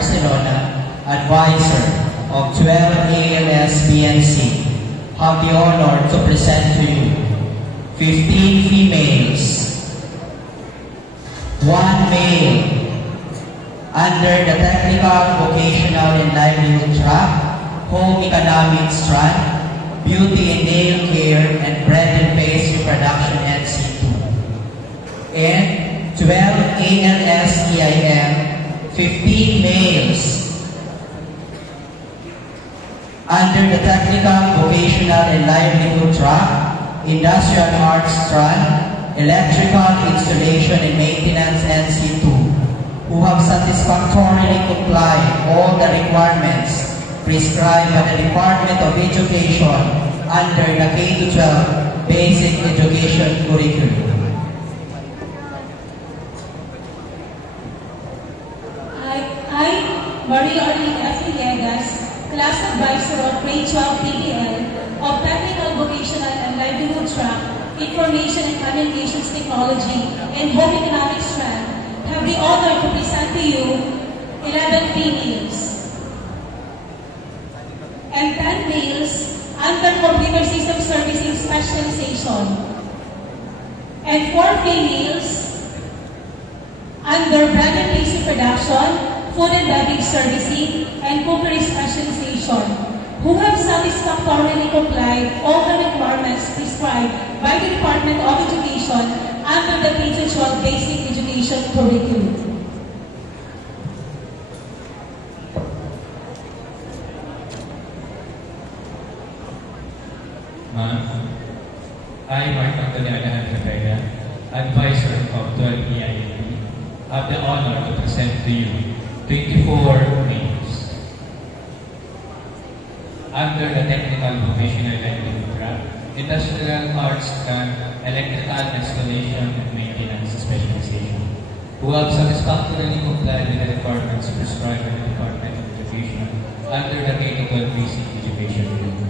Barcelona, advisor of 12 ALS BNC, have the honor to present to you 15 females, 1 male, under the Technical, Vocational, and Livelihood track, Home Economics strand, Beauty and Nail Care, and Bread and Pastry Production NC2. And 12 ALS EIM, 15 males, under the Technical, Vocational, and Livelihood track, Industrial Arts strand, Electrical Installation and Maintenance NC2, who have satisfactorily complied all the requirements prescribed by the Department of Education under the K-12 Basic Education Curriculum. I, Maria Arlene F. Villegas, Class Advisor of Grade 12 PBL of Technical, Vocational, and Livelihood track, Information and Communications Technology, and Home Economics strand, have the honor to present to you 11 females and 10 males under Computer System Servicing Specialization, and 4 females under Bread and Pastry Production, Food and Beverage Servicing, and Cookery Specialization, who have satisfactorily complied all the requirements prescribed by the Department of Education under the K-12 Basic Education Curriculum. Ma'am, I, Mark Antonio Alejandro, advisor of 12 EIP, have the honor to present to you 24 males under the Technical, Vocational, and track, Industrial Arts and Electrical Installation and Maintenance Specialization, who have satisfactorily complied with the requirements prescribed by the Department of Education under the K-12 Basic Education Curriculum.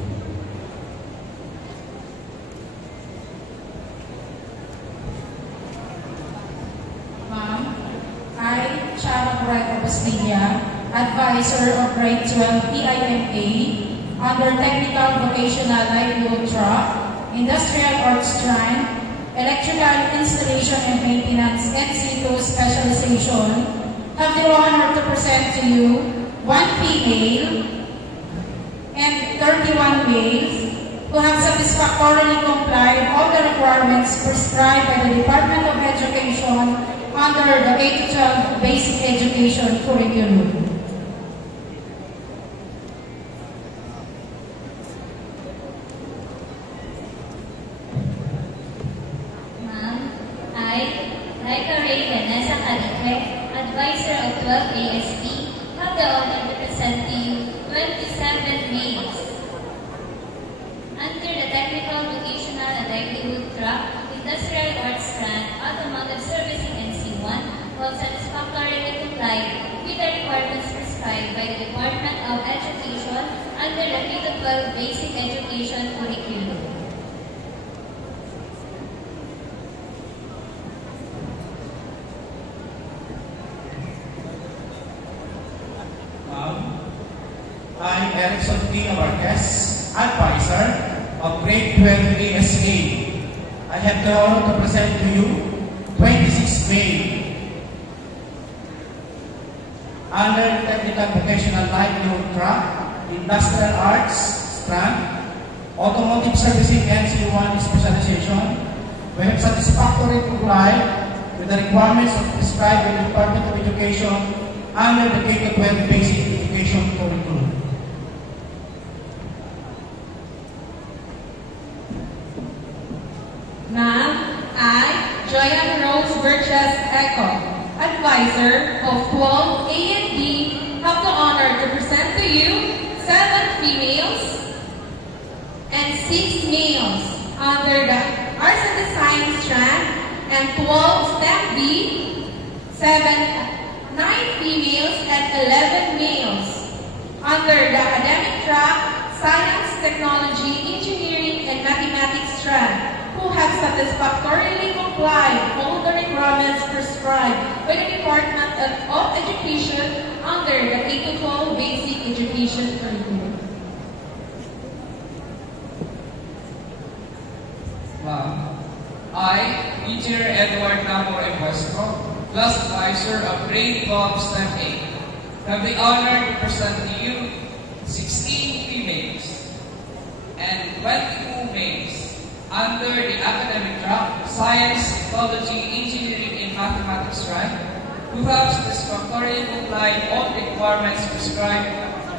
Ma'am, I, Chava Correcto Bastilla, advisor of Grade 12 PIMA, under Technical, Vocational, Livelihood track, Industrial Arts strand, Electrical Installation and Maintenance NC2 Specialization, have the honor to present to you 1 female and 31 males who have satisfactorily complied all the requirements prescribed by the Department of Education under the K-12 Basic Education Curriculum. Advisor of 12 ASP, have the honor to present to you 27 males under the Technical, Vocational, and Livelihood track, Industrial Arts strand, Automotive Servicing NC1, who have satisfactorily complied with the requirements prescribed by the Department of Education under the K-12 Basic Education Curriculum. I, Erickson T. Marquez, advisor of Grade 12 ASA. I have the honor to present to you 26 male under Technical, Vocational, Livelihood track, Industrial Arts strand, Automotive Servicing NC1 Specialization. We have satisfactorily complied with the requirements prescribed by the Department of Education under the K-12 Basic Education Curriculum. Ma'am, I, Joyanne Rose Burgess Echo, advisor of 12 A and B, have the honor to present to you 7 females and 6 males under the Arts and Design strand, and 12 STEM B, 9 females and 11 males under the Academic track, Science, Technology, Engineering, and Mathematics strand, who have satisfactorily complied all the requirements prescribed by the Department of Education under the education curriculum. Ma'am, I, Teacher Edward Namor Epuesco, Class Advisor of Grade 12 STEM 8, have the honor to present to you 16 females and 22 males under the academic track Science, Technology, Engineering, and Mathematics strand who have satisfactorily complied all the requirements prescribed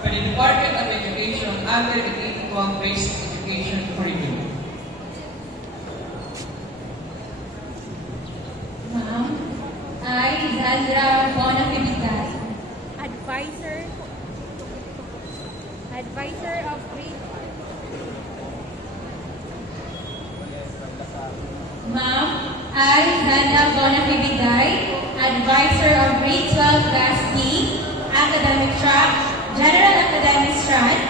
by the Department of Education under the K-12 Basic Education curriculum. Ma'am, I, Zandra Bonafibigay, Advisor of grade. Ma'am, I, Zandra Bonafibigay, Advisor of Grade 12 Class D, Academic Track, General Academic Strand,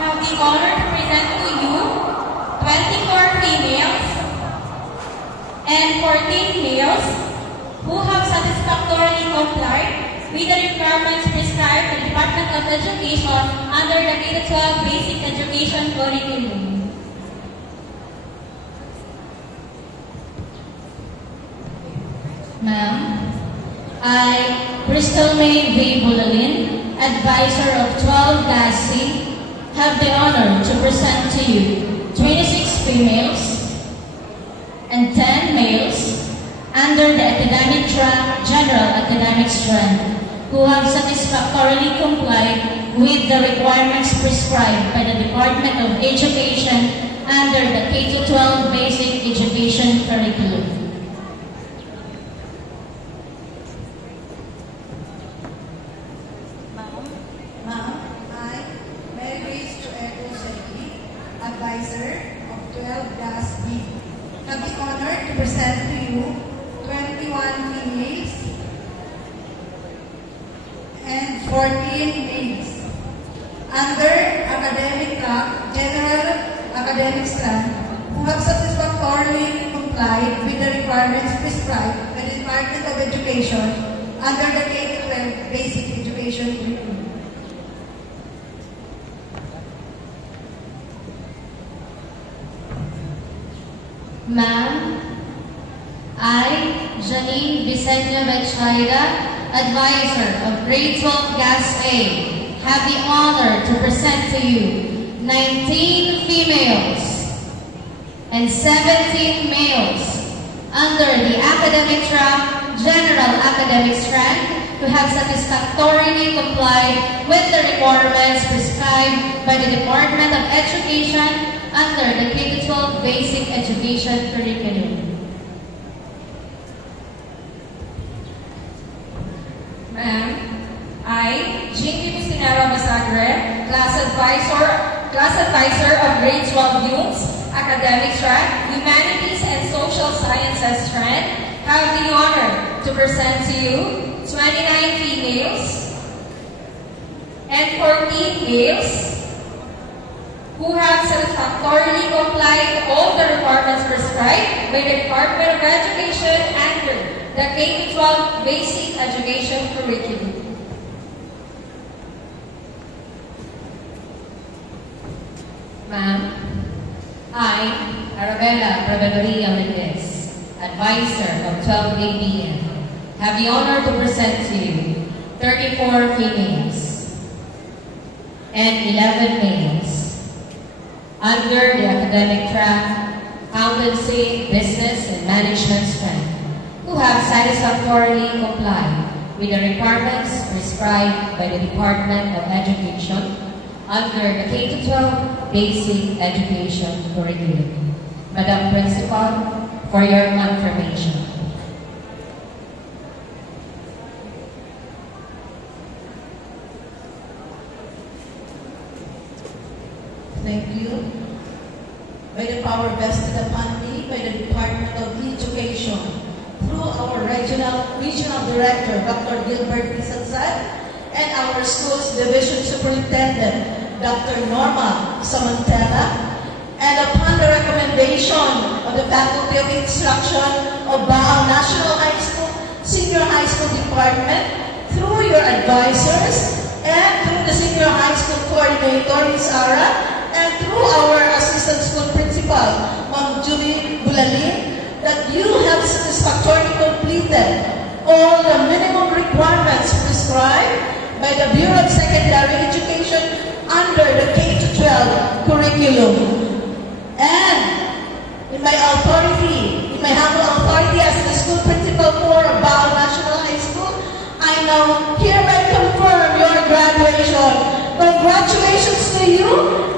have the honor to present to you 24 females and 14 males who have satisfactorily complied with the requirements prescribed by the Department of Education under the K-12 Basic Education curriculum. Ma'am, I, Crystal May V. Bulalin, Advisor of 12 Class C, have the honor to present to you 26 females and 10 males under the academic track General Academic Strand who have satisfactorily complied with the requirements prescribed by the Department of Education under the K-12 Basic Education curriculum. Ma'am, I, Mary Grace Chueco Sergi, Advisor of 12 Class B, have the honor to present to you 21 females and 14 males under academic track General Academic Strand who have satisfactorily complied with the requirements prescribed by the Department of Education under the K-12 Basic Education curriculum. Ma'am, I, Janine Vicente Bechaira, Advisor of Grade 12 Class A, have the honor to present to you 19 females and 17 males under the academic track General Academic Strand who have satisfactorily complied with the requirements prescribed by the Department of Education under the K-12 Basic Education curriculum. Ma'am, I, Jinky Bustinara Masagre, Class Advisor of Grade 12 Youths, Academic Strand, Humanities and Social Sciences Strand, have the honor to present to you 29 females and 14 males who have satisfactorily complied with all the requirements prescribed by the Department of Education under the K-12 Basic Education curriculum. Ma'am, I, Arabella Provedoria Mendez, Advisor of 12 ABN, have the honor to present to you 34 females and 11 males under the academic track Accountancy, Business, and Management strand who have satisfactorily complied with the requirements prescribed by the Department of Education under the K-12 Basic Education curriculum. Madam Principal, for your confirmation. Thank you. By the power vested upon me by the Department of Education, through our Regional Director, Dr. Gilbert Pisansad, and our Schools Division Superintendent, Dr. Norma Samantella, and upon the recommendation of the Faculty of Instruction of Baang National High School, Senior High School Department, through your advisors, and through the Senior High School Coordinator, coordinator, Ms. Sarah, and through our assistant school principal, Ma'am Julie Bulalin, that you have satisfactorily completed all the minimum requirements prescribed by the Bureau of Secondary Education under the K-12 curriculum. And in my authority, in my humble authority as the school principal for Bao National High School, I now hereby confirm your graduation. Congratulations to you